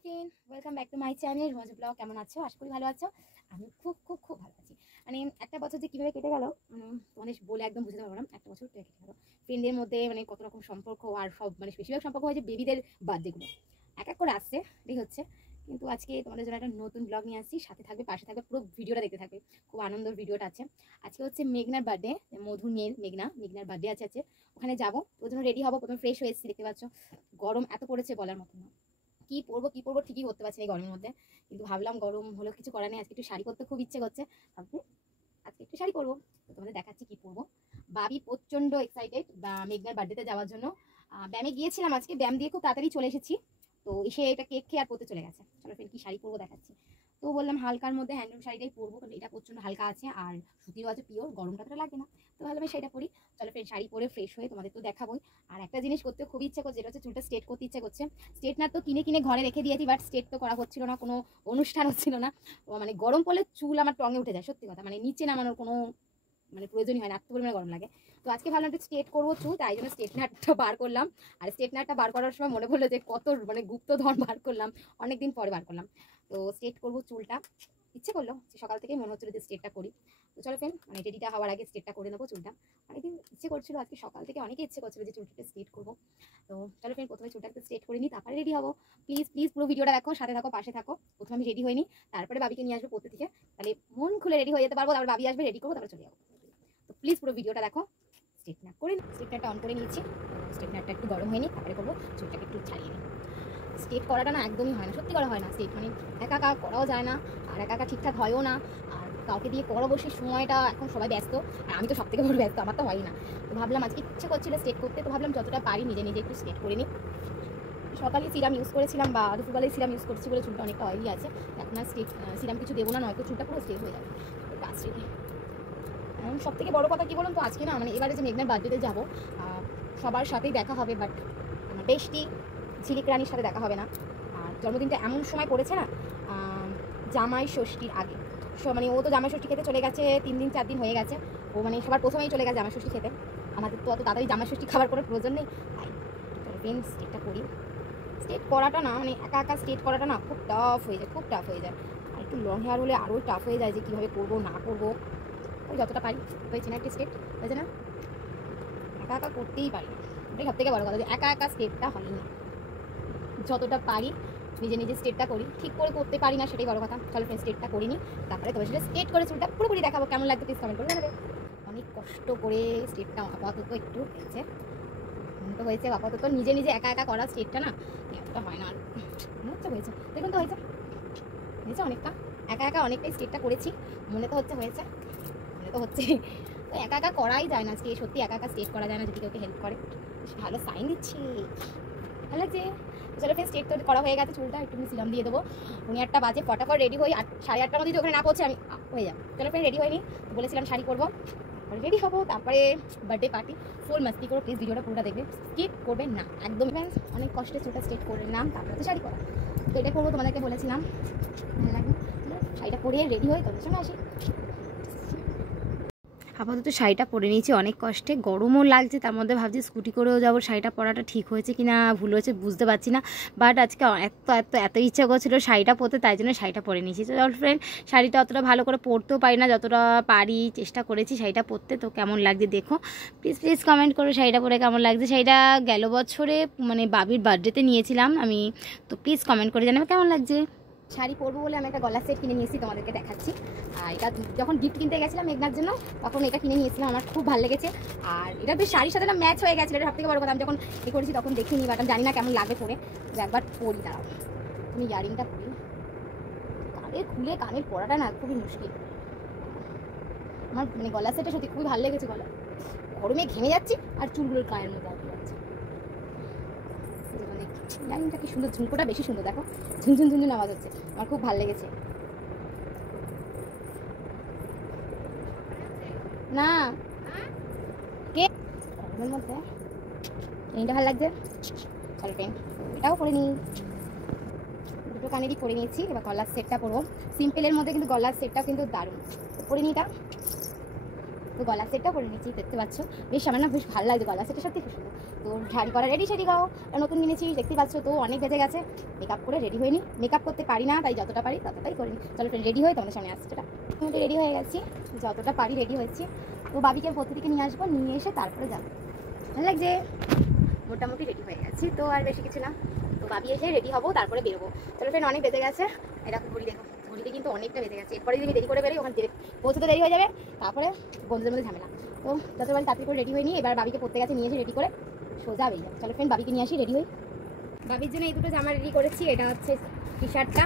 Hi friend, welcome back to my channel rose blog. কেমন আছো? আশা করি ভালো আছো। আমি খুব খুব খুব ভালো আছি। মানে একটা বছর যে কীভাবে কেটে গেল তোমাদের বলে একদম বুঝতে পারবো না। একটা বছর কেটে গেল ফ্রেন্ডদের মধ্যে, মানে কত রকম সম্পর্ক, আর সব মানে বেশিরভাগ সম্পর্ক হয়েছে বেবিদের বার্থডেগুলো এক এক করে আসছে, এটাই হচ্ছে। কিন্তু আজকে তোমাদের জন্য একটা নতুন ব্লগ নিয়ে আসছি, সাথে থাকবে, পাশে থাকবে, পুরো ভিডিওটা দেখতে থাকবে। খুব আনন্দের ভিডিওটা আছে। আজকে হচ্ছে মেঘনার বার্থডে, মধুর মেয়ের মেঘনার বার্থডে আছে। ওখানে যাবো, ওর জন্য রেডি হবো। প্রথমে ফ্রেশ হয়ে এসেছি, দেখতে পাচ্ছ গরম এত পড়েছে বলার মতো না। কি পরবো ঠিকই করতে পারছি না এই গরমের মধ্যে, কিন্তু ভাবলাম গরম হলেও কিছু করার নেই, আজকে একটু শাড়ি পরতে খুব ইচ্ছে করছে। ভাবছি আজকে একটু শাড়ি পরবো, তো তোমাদের দেখাচ্ছি কি পরবো। বাবি প্রচন্ড এক্সাইটেড মেঘনার বার্থডেতে যাওয়ার জন্য। ব্যায়ামে গিয়েছিলাম আজকে, ব্যায়াম দিয়ে খুব তাড়াতাড়ি চলে এসেছি, তো এসে এটা কেক খেয়ে আর পরতে চলে গেছে। চলো ফ্রেন্ড কি শাড়ি পরবো দেখাচ্ছি। তো বললাম হালকার মধ্যে হ্যান্ডলুম শাড়িটাই পরবো, কারণ এটা প্রচন্ড হালকা আছে আর সুতিও আছে, পিওর, গরমটা তো লাগে না। তো ভাবলাম শাড়িটা পরি। চলো ফ্রেন্ড শাড়ি পরে ফ্রেশ হয়ে তোমাদের তো দেখাবোই। আর একটা জিনিস করতে খুব ইচ্ছে করছে, যেটা হচ্ছে চুলটা স্ট্রেট করতে ইচ্ছে করছে। স্ট্রেটনার তো কিনে ঘরে রেখে দিয়েছি, বাট স্ট্রেট তো করা হচ্ছিল না, কোনো অনুষ্ঠান হচ্ছিল না। মানে গরম পড়লে চুল আমার টঙে উঠে যায়, সত্যি কথা। মানে নিচে নামানোর কোনো মানে প্রয়োজনই হয় না, এত পরিমাণে গরম লাগে। তো আজকে ভাবলাম একটু স্ট্রেট করবো চুল, তাই জন্য স্ট্রেটনারটা বার করলাম। আর স্ট্রেটনারটা বার করার সময় মনে পড়লো যে কত মানে গুপ্তধন বার করলাম, অনেকদিন পরে বার করলাম। তো স্ট্রেট করবো চুলটা, ইচ্ছে করলো সকাল থেকেই মনে হচ্ছিল যে স্ট্রেটটা করি। তো চলো ফ্রেন্ড মানে রেডিটা হওয়ার আগে স্ট্রেটটা করে নেবো চুলটা। অনেকদিন ইচ্ছে করছিল, আজকে সকাল থেকে অনেকে ইচ্ছে করছিল যে চুলটা স্ট্রেট করবো। তো চলো ফ্রেন্ড প্রথমে চুলটা একটু স্ট্রেট করে নিই, তারপরে রেডি হবো। প্লিজ প্লিজ পুরো ভিডিওটা দেখো, সাথে থাকো, পাশে থাকো। প্রথমে আমি রেডি হইনি, তারপরে বাবিকে নিয়ে আসবো পড়তে থেকে, তাহলে মন খুলে রেডি হয়ে যেতে পারবো। তারপর বাবি আসবে, রেডি করবো, তারপরে চলে যাবো। তো প্লিজ পুরো ভিডিওটা দেখো। স্ট্রেটনার করে স্ট্রেটনারটা অন করে নিয়েছি, স্ট্রেটনারটা একটু গরম হয়নি, তারপরে করবো চুলটাকে একটু ছাড়িয়ে নিই। স্ট্রেট করাটা না একদমই হয় না, সত্যি করা হয় না স্ট্রেট, মানে একা একা করাও যায় না, আর একা একা ঠিকঠাক হয়ও না। আর কাউকে দিয়ে করাবো সেই সময়টা, এখন সবাই ব্যস্ত, আর আমি তো সব থেকে বড় ব্যস্ত, আমার তো হয়ই না। তো ভাবলাম আজকে ইচ্ছে করছিল স্ট্রেট করতে, তো ভাবলাম যতটা পারি নিজে নিজে একটু স্ট্রেট করে নিই। সকালে সিরাম ইউজ করেছিলাম বা দুপুরবেলায় সিরাম ইউজ করছি বলে চুলটা অনেকটা অয়েলি আছে। এখন আর স্ট্রেট সিরাম কিছু দেবো না, নয়তো চুলটা পুরো স্ট্রেট হয়ে যাবে। সব থেকে বড় কথা কি বলুন তো, আজকে না মানে এবারে যে মেঘনার বার্থডেতে যাবো, সবার সাথেই দেখা হবে, বাট আমার বেশটি ঝিলিক রানীর সাথে দেখা হবে না। আর জন্মদিনটা এমন সময় পড়েছে না, জামাই ষষ্ঠীর আগে। মানে ও তো জামাই ষষ্ঠী খেতে চলে গেছে, 3 দিন 4 দিন হয়ে গেছে। ও মানে সবার প্রথমেই চলে গেছে জামাই ষষ্ঠী খেতে। আমাদের তো অত তাড়াতাড়ি জামাই ষষ্ঠী খাবার কোনো প্রয়োজন নেই, তাই ফ্রেন্ড স্টেটটা করি। স্টেট করাটা না মানে একা একা স্টেট করাটা না খুব টাফ হয়ে যায়, খুব টাফ হয়ে যায়। আর একটু লং হেয়ার হলে আরও টাফ হয়ে যায় যে কীভাবে করবো না করবো। ওই যতটা পারি হয়েছে না, একটা স্টেট হয়েছে না, একা একা করতেই পারি না। এটাই সব থেকে বড় কথা, যে একা একা স্টেপটা হয়নি। যতটা পারি নিজে নিজে স্টেটটা করি, ঠিক করে করতে পারি না, সেটাই বড় কথা। চলো ফ্রেন্ড স্টেটটা করি নি, তারপরে তবে সেটা স্টেট করে চুলটা পুরোপুরি দেখাবো। কেমন লাগবে প্লিজ কমেন্ট করে জানাবে। অনেক কষ্ট করে স্টেটটা আপাতত একটু হয়েছে, তো হয়েছে আপাতত। নিজে নিজে একা একা করা স্টেটটা না এতটা হয় না, আর হয়েছে দেখুন তো, হয়েছে অনেকটা। একা একা অনেকটাই স্টেটটা করেছি, মনে তো হয়েছে, মনে তো হচ্ছে। তো একা একা করাই যায় না, আজকে সত্যি একা একা স্টেট করা যায় না, যদি কেউ হেল্প করে। ভালো সাইন দিচ্ছি, ভালো লাগছে। চলো ফ্রেন্ড স্টেট তো করা হয়ে গেছে, চুলটা একটু সিরাম দিয়ে দেবো। 9:30 বাজে, ফটাফট রেডি হই। 8:30টার মধ্যে ওখানে না পৌঁছে আমি হয়ে যাবো। চলো ফ্রেন্ড রেডি হয়নি, বলেছিলাম শাড়ি পরবো, তারপরে রেডি হবো, তারপরে বার্থডে পার্টি। ফুল মাস্তি করো, প্লিজ ভিডিওটা পুরোটা দেখবে, স্কিপ করবেন না একদম। ফ্রেন্ডস অনেক কষ্টে চুলটা স্ট্রেট করে নিলাম, তারপরে তো শাড়ি পরা। তো এটা করবো, তোমাদেরকে বলেছিলাম, ভালো লাগবে। শাড়িটা পরে রেডি হয়ে তোমাদের সঙ্গে আসি। আপাতত শাড়িটা পরে নিয়েছি অনেক কষ্টে, গরমও লাগছে, তার মধ্যে ভাবছি স্কুটি করেও যাবো। শাড়িটা পরাটা ঠিক হয়েছে কি না ভুল হয়েছে বুঝতে পারছি না, বাট আজকে এত ইচ্ছা করছিল শাড়িটা পরতে, তাই জন্য শাড়িটা পরে নিয়েছি। তো ফ্রেন্ড শাড়িটা অতটা ভালো করে পরতেও পারি না, যতটা পারি চেষ্টা করেছি শাড়িটা পরতে। তো কেমন লাগছে দেখো, প্লিজ কমেন্ট করো শাড়িটা পরে কেমন লাগছে। শাড়িটা গেল বছরে মানে বাবির বার্থডেতে নিয়েছিলাম আমি, তো প্লিজ কমেন্ট করে জানাবে কেমন লাগছে। শাড়ি পরবো বলে আমি একটা গলার সেট কিনে নিয়েছি, তোমাদেরকে দেখাচ্ছি। আর এটা যখন গিফট কিনতে গেছিলাম মেঘনার জন্য, তখন এটা কিনে নিয়েছিলাম, আমার খুব ভালো লেগেছে। আর এটা বেশ শাড়ির সাথে না ম্যাচ হয়ে গেছিলো, এটা সব থেকে বড় কথা। আমি যখন এ করেছি তখন দেখিনি, বাট আমি জানি না কেমন লাগবে পরে, একবার পরি। দাঁড়াও আমি ইয়ারিংটা পরি, কানের পরাটা না খুবই মুশকিল। আমার মানে গলার সেটটা সত্যি খুবই ভালো লেগেছে। গরমে ঘেমে যাচ্ছি আর চুলগুলোর গায়ের মধ্যে আটকে যাচ্ছে। লাইনটা কি সুন্দর, ঝুমকোটা বেশি সুন্দর, দেখো ঝুনঝুন আওয়াজ হচ্ছে, আমার খুব ভালো লেগেছে। না কে গরমের মধ্যে এইটা ভালো লাগছে। চলো ফ্রেন্ড এটাও করে নিই, দুটো কানেরই করে নিয়েছি। এবার গলার সেটটা পরবো, সিম্পলের মধ্যে কিন্তু গলার সেটটা কিন্তু দারুণ। পরে নিই এটা, তো গলা সেটটা করে নিচ্ছি, দেখতে পাচ্ছ বেশ আমার না বেশ ভালো লাগছে, গলা সেটের সাথে খুব সুন্দর। তো শাড়ি পরা রেডি সেটি গাও নতুন কিনেছি, দেখতে পাচ্ছ। তো অনেক বেজে গেছে, মেকআপ করে রেডি হয়নি, মেকআপ করতে পারি না, তাই যতটা পারি ততটাই করিনি। চলো ফ্রেন্ড রেডি হয়ে তোমাদের সামনে আসছে। আমি তো রেডি হয়ে গেছি, যতটা পারি রেডি হয়েছি। তো বাবিকে পড়তে থেকে নিয়ে আসবো, নিয়ে এসে তারপরে যাবো। ভালো লাগছে, মোটামুটি রেডি হয়ে গেছি। তো আর বেশি কিছু না, তো বাবি এসে রেডি হবো, তারপরে বেরোবো। চলো ফ্রেন্ড অনেক বেজে গেছে, এরকম ঘড়ি দেখো, ঘড়িতে কিন্তু অনেকটা বেজে গেছে। এরপরে যদি দেরি করে বেরোই ওখানে পৌঁছতে দেরি হয়ে যাবে, তারপরে বন্ধুদের মধ্যে ঝামেলা। তো যতবার তাড়াতাড়ি করে রেডি হয়নি, এবার বাবিকে পড়তে গেছে, নিয়ে এসে রেডি করে সোজা বেরিয়ে যাবে। চলো ফ্রেন্ড বাবিকে নিয়ে আসি, রেডি হই। বাবির জন্য এই দুটো জামা রেডি করেছি, এটা হচ্ছে টি শার্টটা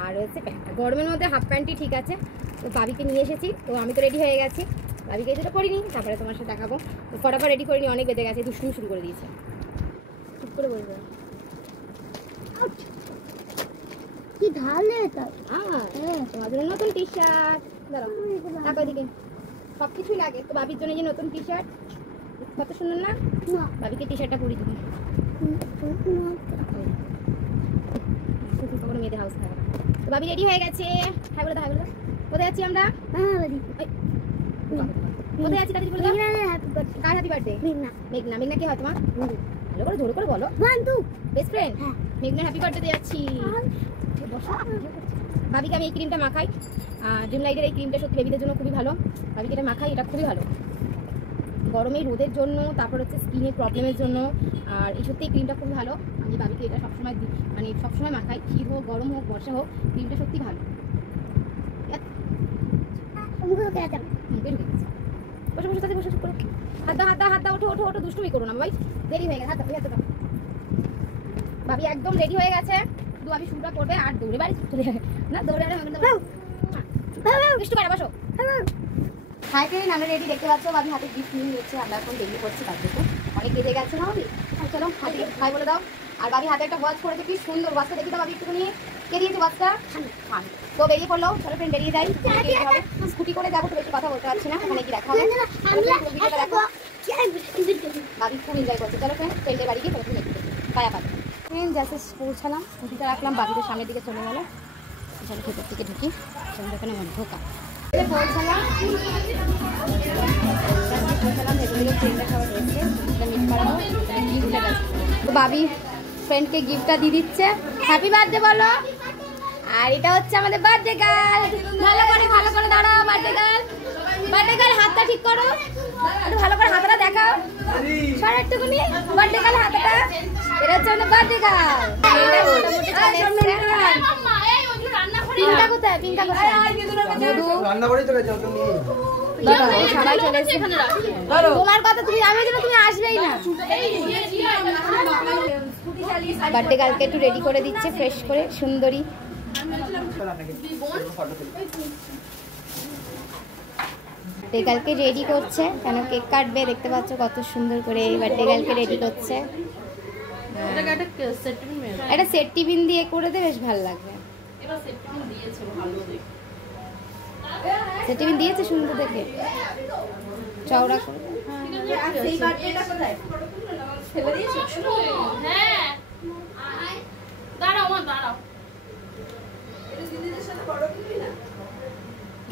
আর হচ্ছে প্যান্টটা। গরমের মধ্যে হাফ প্যান্টই ঠিক আছে। তো বাবিকে নিয়ে এসেছি, তো আমি তো রেডি হয়ে গেছি, বাবিকে এই দুটো করিনি, তারপরে তোমার সাথে দেখাবো। তো ফটাফট রেডি করিনি, অনেক বেজে গেছে, দুষ্টুমি শুরু করে দিয়েছে। চুপ করে বলবো কি ঢালে এটা? তোমার জন্য নতুন টি শার্ট, দাঁড়াও টাকা দিকে সব কিছুই লাগে। তো বাবির জন্য যে নতুন টি শার্ট, কত সুন্দর না? বাবিকে টি শার্টটা পরিয়ে দিবি, মেয়েদের হাউস খারাপ। তো বাবি রেডি হয়ে গেছে, হাই বলে দাও, হাই বলে দাও। কোথায় যাচ্ছি আমরা? কোথায় আছি তাড়াতাড়ি বলে দাও। কার হ্যাপি বার্থডে? মেঘনা। মেঘনা, মেঘনা কি হয় তোমার? ভালো করে জোরে করে বলো। বন্ধু, বেস্ট ফ্রেন্ড। মেঘনা হ্যাপি বার্থডে যাচ্ছি। বাবিকে আমি এই ক্রিমটা মাখাই, ড্রিম লাইটের এই ক্রিমটা সত্যি বেবিদের জন্য খুবই ভালো। বাবিকে এটা মাখাই, এটা খুবই ভালো গরমে রোদের জন্য, তারপর হচ্ছে স্কিনের প্রবলেমের জন্য। আর এই সত্যি এই ক্রিমটা খুবই ভালো, আমি বাবিকে এটা সবসময় মানে সবসময় মাখাই, শীত হোক গরম হোক বর্ষা হোক, ক্রিমটা সত্যি ভালো। বসে বসে তাদের বসে করে হাত দাও, হাত দাও, হাত দাও, ওঠো ওঠো ওঠো, দুষ্টুমি করো না ভাই, দেরি হয়ে গেছে। হাত দাও, বাবি একদম রেডি হয়ে গেছে, শুধু আমি শুরুটা করবে আর দৌড়ে বাড়ি চলে যাবে না, দৌড়ে দুষ্টু করে বসো। হাই ফ্রেন্ড, আমরা রেডি, দেখতে পাচ্ছ বাবি হাতে গিফট নিয়ে নিচ্ছে। আমরা এখন বেরিয়ে পড়ছি, বাড়ি থেকে অনেক বেজে গেছে না বাবি। চলো হাতে হাই বলে দাও। আর বাবি হাতে একটা ওয়াচ করেছে, কি সুন্দর ওয়াচটা, দেখি দাও বাবি একটুখানি, কে দিয়েছে ওয়াচটা? তো বেরিয়ে পড়লো, চলো ফ্রেন্ড বেরিয়ে যাই। স্কুটি করে যাবো, তো বেশি কথা বলতে পারছি না, ওখানে কি দেখা হবে দেখো। বাবি খুব এনজয় করছে। চলো ফ্রেন্ড ফ্রেন্ডের বাড়ি গিয়ে তোমাকে দেখতে পায়া পাবে। ফ্রেন্ড যাচ্ছে পৌঁছালাম, স্কুটিটা রাখলাম, বাবিদের সামনের দিকে চলে গেলো। চলো ভেতর থেকে ঢুকি, চলো এখানে মনে ঢোকা। পৌঁছালাম ভেতরে, ট্রেনটা খাবার রয়েছে, মিট করাবো, গিফটটা গেছে। তো বাবি ফ্রেন্ডকে গিফটটা দিয়ে দিচ্ছে, হ্যাপি বার্থডে বলো। আর এটা হচ্ছে আমাদের বার্থডে গার্ল, ভালো করে দাঁড়াও। বার্থডে গার্ল হাতটা ঠিক করো, একটু ভালো করে হাতটা দেখাও, সর একটুখানি। বার্থডে গার্ল হাতটা, এটা হচ্ছে আমাদের বার্থডে গার্ল। পিঙ্কা কোথায়? পিঙ্কা কোথায়? সবাই চলে এসেছে। তোমার কথা তুমি, আমি যেন তুমি আসবেই না। বার্থডে গার্লকে একটু রেডি করে দিচ্ছে, ফ্রেশ করে সুন্দরী। বার্থডে গার্লকে রেডি করছে, কেন কেক কাটবে, দেখতে পাচ্ছ কত সুন্দর করে বার্থডে গার্লকে রেডি করছে। একটা সেট টিফিন দিয়ে করে দে, বেশ ভালো লাগবে। সেট টিফিন দিয়েছে সুন্দর দেখে, চওড়া করে।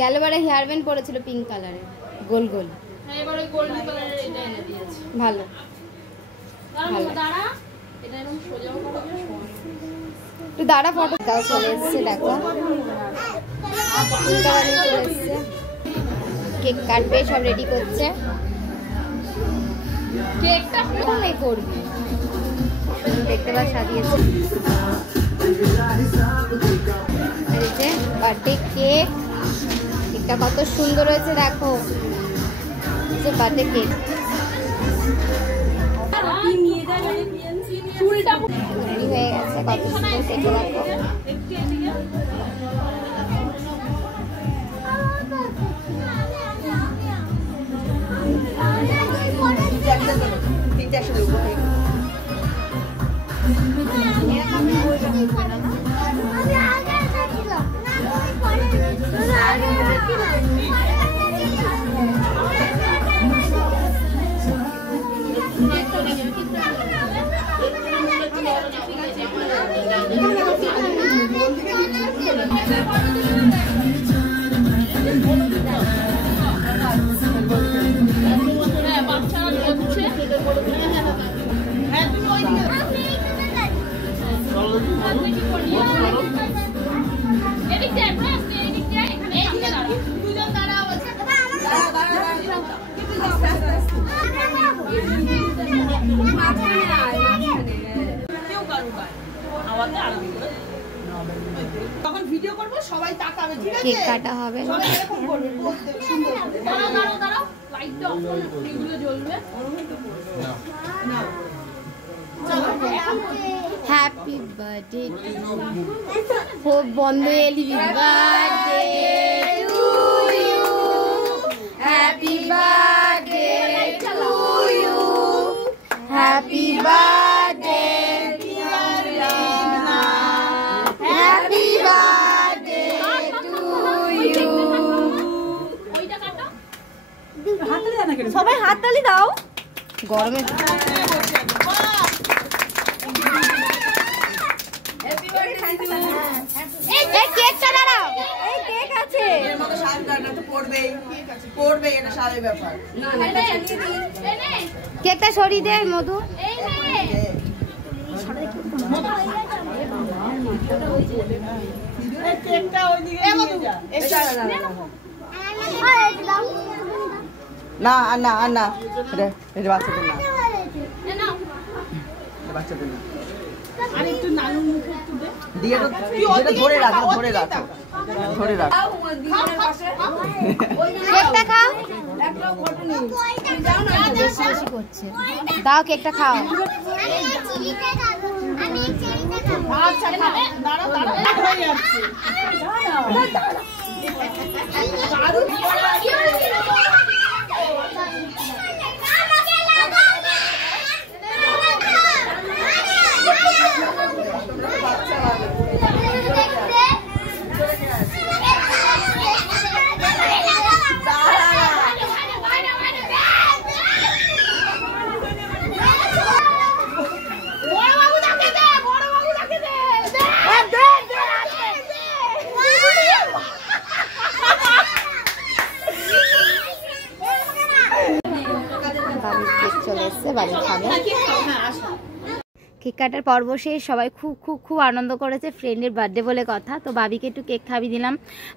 গেলবারে হেয়ার ব্যান্ড পরেছিল পিঙ্ক কালারে, গোল গোল, ভালো একটু দাঁড়া। ফটো দাও, চলে এসছে দেখো, চলে এসছে, কেক কাটবে, সব রেডি করছে। কেকটা কোথায় করবি, দেখতে পাচ্ছ সাজিয়েছে। বার্থডে কেক, কেকটা কত সুন্দর হয়েছে দেখো, বার্থডে কেক। রেডি হয়ে গেছে, কত সুন্দর কেক দেখো। তখন ভিডিও করব, সবাই তাকাবে, ঠিক আছে? কেক কাটা হবে। সবাই এরকম করবে, পোজ দেবে, সুন্দর করে। দাঁড়াও, লাইটটা অফ করো, এগুলো জ্বলবে। না। চলো। হ্যাপি বার্থডে খুব বন্ধ এলি birthday to you happy birthday to you happy birthday happy birthday to you. সবাই হাততালি দাও। গরমে কেকটা দাঁড়াও, এই কেক আছে। এর মতো শাড়ি দাঁড়া তো পড়বেই, পড়বে, এটা শাড়ির ব্যাপার। কেকটা সরিয়ে দে মধু। কেকটা ওইদিকে নিয়ে যা। না না না, এটা বাচ্চাদের না, বাচ্চাদের না। আরেকটু নানু মুখে একটু দে, দিয়ে তো ধরে রাখো, ধরে রাখো, ধরে রাখো। কেকটা খাও। বেশি বেশি করছে, দাও কেকটা খাও। আচ্ছা দাঁড়াও, হয়ে যাচ্ছে। চলে এসছে, বাড়ি খাবে। কেক কাটার পর্ব শেষ, সবাই খুব খুব খুব আনন্দ করেছে। ফ্রেন্ডের বার্থডে বলে কথা, তো বাবিকে একটু কেক খাবি দিলাম।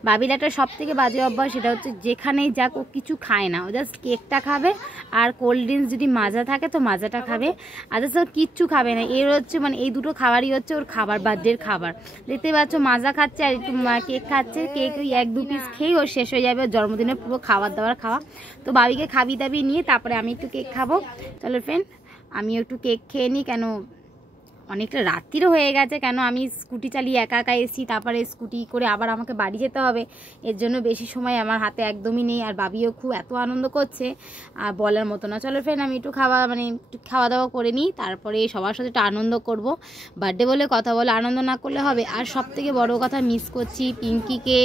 বাবির একটা সব থেকে বাজে অভ্যাস, সেটা হচ্ছে যেখানেই যাক ও কিছু খায় না, ও জাস্ট কেকটা খাবে আর কোল্ড ড্রিঙ্কস যদি মাজা থাকে তো মাজাটা খাবে, আর জাস্ট কিচ্ছু খাবে না। এর হচ্ছে মানে এই দুটো খাবারই হচ্ছে ওর খাবার, বার্থডের খাবার। দেখতে পাচ্ছ মাজা খাচ্ছে আর একটু কেক খাচ্ছে। কেক ওই 1-2 পিস খেয়েই ওর শেষ হয়ে যাবে, জন্মদিনের পুরো খাবার দাবার খাওয়া। তো বাবিকে খাবি দাবি নিয়ে তারপরে আমি একটু কেক খাবো। চলো ফ্রেন্ড, আমিও একটু কেক খেয়ে নিই, কেন অনেকটা রাত্রিরও হয়ে গেছে। কেন আমি স্কুটি চালিয়ে একা একা এসেছি, তারপরে স্কুটি করে আবার আমাকে বাড়ি যেতে হবে, এর জন্য বেশি সময় আমার হাতে একদমই নেই। আর বাবিও খুব এত আনন্দ করছে আর বলার মতো না। চলো ফ্রেন্ড, আমি একটু খাওয়া দাওয়া করে নিই, তারপরে সবার সাথে একটু আনন্দ করব। বার্থডে বলে কথা, বলে আনন্দ না করলে হবে। আর সব থেকে বড়ো কথা, মিস করছি পিঙ্কিকে,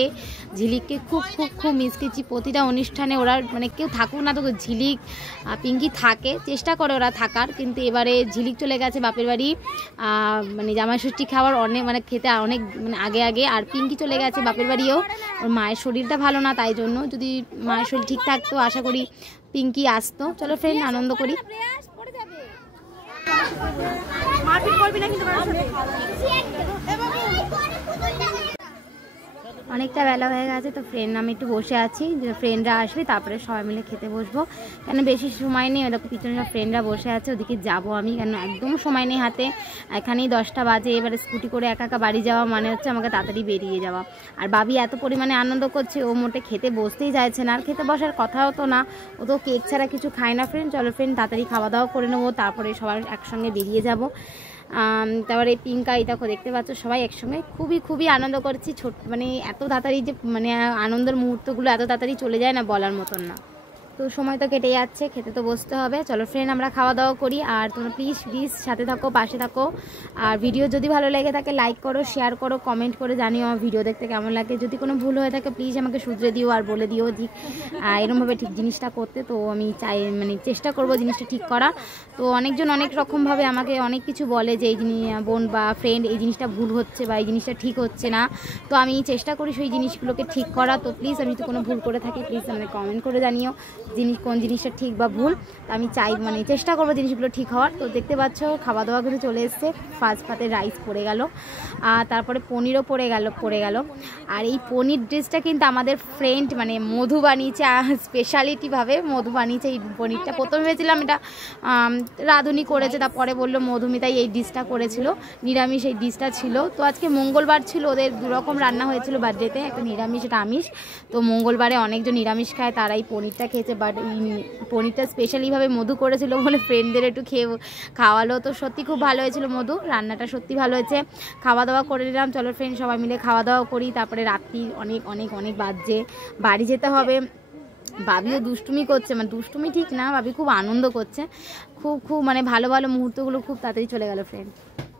ঝিলিককে খুব খুব খুব মিস করছি। প্রতিটা অনুষ্ঠানে ওরা মানে কেউ থাকুক না তো ঝিলিক পিঙ্কি থাকে, চেষ্টা করে ওরা থাকার, কিন্তু এবারে ঝিলিক চলে গেছে বাপের বাড়ি মানে জামাই ষষ্ঠী খাওয়ার অনেক মানে খেতে অনেক মানে আগে, আর পিঙ্কি চলে গেছে বাপের বাড়িও। ওর মায়ের শরীরটা ভালো না, তাই জন্য যদি মায়ের শরীর ঠিক থাকতো আশা করি পিঙ্কি আসতো। চলো ফ্রেন্ড, আনন্দ করি। অনেকটা বেলা হয়ে গেছে, তো ফ্রেন্ড আমি একটু বসে আছি, ফ্রেন্ডরা আসবে তারপরে সবাই মিলে খেতে বসবো। কেন বেশি সময় নেই, ওদের পিছনে ফ্রেন্ডরা বসে আছে, ওদিকে যাব আমি, কেন একদম সময় নেই হাতে। এখানেই 10টা বাজে, এবারে স্কুটি করে একা একা বাড়ি যাওয়া মানে হচ্ছে আমাকে তাড়াতাড়ি বেরিয়ে যাওয়া। আর বাবি এত পরিমাণে আনন্দ করছে, ও মোটে খেতে বসতেই চাইছে না, আর খেতে বসার কথাও তো না, ও তো কেক ছাড়া কিছু খায় না। ফ্রেন্ড চলো ফ্রেন্ড, তাড়াতাড়ি খাওয়া দাওয়া করে নেবো, তারপরে সবাই একসঙ্গে বেরিয়ে যাব। তারপরে পিঙ্কা এই দেখো দেখতে পাচ্ছ, সবাই একসঙ্গে খুবই আনন্দ করছি। মানে এত তাড়াতাড়ি যে মানে আনন্দের মুহূর্তগুলো এত তাড়াতাড়ি চলে যায় না, বলার মতন না। তো সময় তো কেটে যাচ্ছে, খেতে তো বসতে হবে। চলো ফ্রেন্ড, আমরা খাওয়া দাওয়া করি। আর তোমরা প্লিজ সাথে থাকো, পাশে থাকো। আর ভিডিও যদি ভালো লেগে থাকে লাইক করো, শেয়ার করো, কমেন্ট করে জানিও আমার ভিডিও দেখতে কেমন লাগে। যদি কোনো ভুল হয়ে থাকে প্লিজ আমাকে শুধরে দিও আর বলে দিও যে এরকমভাবে ঠিক জিনিসটা করতে। তো আমি চাই মানে চেষ্টা করব জিনিসটা ঠিক করা। তো অনেকজন অনেক রকমভাবে আমাকে অনেক কিছু বলে যে এই জিনিস বোন বা ফ্রেন্ড এই জিনিসটা ভুল হচ্ছে বা এই জিনিসটা ঠিক হচ্ছে না। তো আমি চেষ্টা করি সেই জিনিসগুলোকে ঠিক করা। তো প্লিজ আমি তো কোনো ভুল করে থাকি প্লিজ আমাকে কমেন্ট করে জানিও। কোন জিনিসটা ঠিক বা ভুল। তো আমি চাই মানে চেষ্টা করবো জিনিসগুলো ঠিক হওয়ার। তো দেখতে পাচ্ছ খাওয়া দাওয়া কিন্তু চলে এসছে। ফার্স্ট পাতে রাইস পড়ে গেল, তারপরে পনিরও পড়ে গেল। আর এই পনির ড্রেসটা কিন্তু আমাদের ফ্রেন্ড মানে মধু বানিয়েছে, স্পেশালিটিভাবে মধু বানিয়েছে এই পনিরটা। প্রথমে ভেবেছিলাম এটা রাঁধুনি করেছে, তারপরে বললো মধুমিতাই এই ডিশটা করেছিল, নিরামিষ এই ডিশটা ছিল। তো আজকে মঙ্গলবার ছিল, ওদের দুরকম রান্না হয়েছিল বার্থডেতে, একটা নিরামিষ একটা আমিষ। তো মঙ্গলবারে অনেকজন নিরামিষ খায়, তারা এই পনিরটা খেয়েছে। বাট এই পনিরটা স্পেশালিভাবে মধু করেছিল বলে ফ্রেন্ডদের একটু খাওয়ালো। তো সত্যি খুব ভালো হয়েছিল মধু, রান্নাটা সত্যি ভালো হয়েছে। খাওয়া দাওয়া করে নিলাম, চলো ফ্রেন্ড সবাই মিলে খাওয়া দাওয়া করি। তারপরে রাত্রি অনেক বাজছে, বাড়ি যেতে হবে। ভাবিও দুষ্টুমি করছে, মানে দুষ্টুমি ঠিক না, ভাবি খুব আনন্দ করছে, খুব মানে ভালো মুহূর্তগুলো খুব তাড়াতাড়ি চলে গেল ফ্রেন্ড।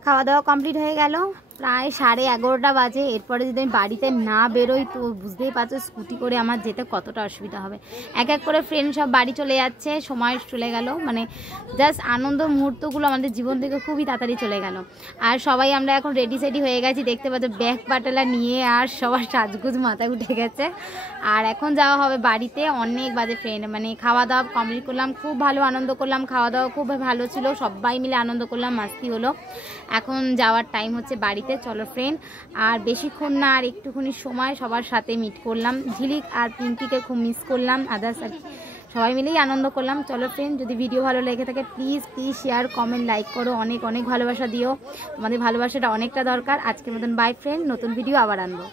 খাওয়া দাওয়া কমপ্লিট হয়ে গেল, প্রায় 11:30 বাজে। এরপরে যদি আমি বাড়িতে না বেরোই তো বুঝতেই পারছো স্কুটি করে আমার যেতে কতটা অসুবিধা হবে। এক এক করে ফ্রেন্ড সব বাড়ি চলে যাচ্ছে, সময় চলে গেল, মানে জাস্ট আনন্দ মুহূর্তগুলো আমাদের জীবন থেকে খুবই তাড়াতাড়ি চলে গেল। আর সবাই আমরা এখন রেডি সেডি হয়ে গেছি, দেখতে পাচ্ছ ব্যাগ পাটালা নিয়ে, আর সবার সাজগুজ মাথায় উঠে গেছে। আর এখন যাওয়া হবে বাড়িতে, অনেক বাজে ফ্রেন্ড। মানে খাওয়া দাওয়া কমপ্লিট করলাম, খুব ভালো আনন্দ করলাম, খাওয়া দাওয়া খুব ভালো ছিল, সবাই মিলে আনন্দ করলাম, মাস্তি হলো। এখন যাওয়ার টাইম হচ্ছে বাড়িতে, চলো ফ্রেন্ড। আর বেশিক্ষণ না, আর একটুখানি সময় সবার সাথে মিট করলাম। ঝিলিক আর পিঙ্কিকে খুব মিস করলাম, আদার্স আর সবাই মিলেই আনন্দ করলাম। চলো ফ্রেন্ড, যদি ভিডিও ভালো লেগে থাকে প্লিজ শেয়ার, কমেন্ট, লাইক করো, অনেক ভালোবাসা দিও, আমাদের ভালোবাসাটা অনেকটা দরকার। আজকের মতন বাই ফ্রেন্ড, নতুন ভিডিও আবার আনবো।